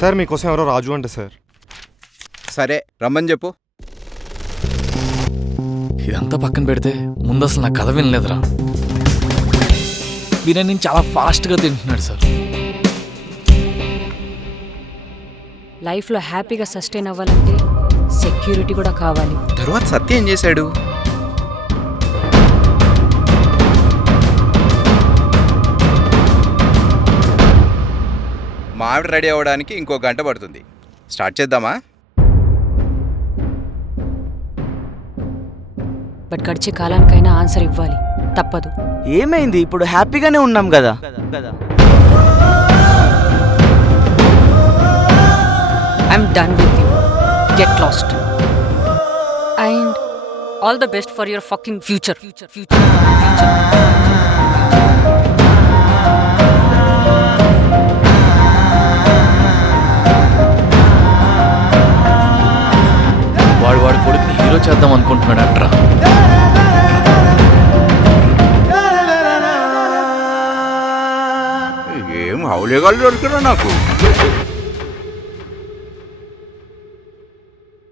Sir మీకోసం ఎవరో రాజు అంటే సార్. సరే రమ్మని చెప్పు. ఇదంతా పక్కన పెడితే ముందు అసలు నా కథ వినలేదురా. బిర్యానీ చాలా ఫాస్ట్గా తింటున్నాడు సార్. లైఫ్లో హ్యాపీగా సస్టైన్ అవ్వాలంటే సెక్యూరిటీ కూడా కావాలి. తర్వాత సత్య ఏం చేశాడు? మా ఆవిడ రెడీ అవ్వడానికి ఇంకో గంట పడుతుంది. స్టార్ట్ చేద్దామా? బట్ గడిచే కాలానికైనా ఆన్సర్ ఇవ్వాలి, తప్పదు. ఏమైంది? ఇప్పుడు హ్యాపీగానే ఉన్నాం కదా. I'm done with you. Get lost. And all the best for your fucking future. వాడు కొడుకుని హీరో చేద్దాం అనుకుంటున్నాడు అంటరా. ఏం హౌలేగాళ్ళు దొరికినా నాకు.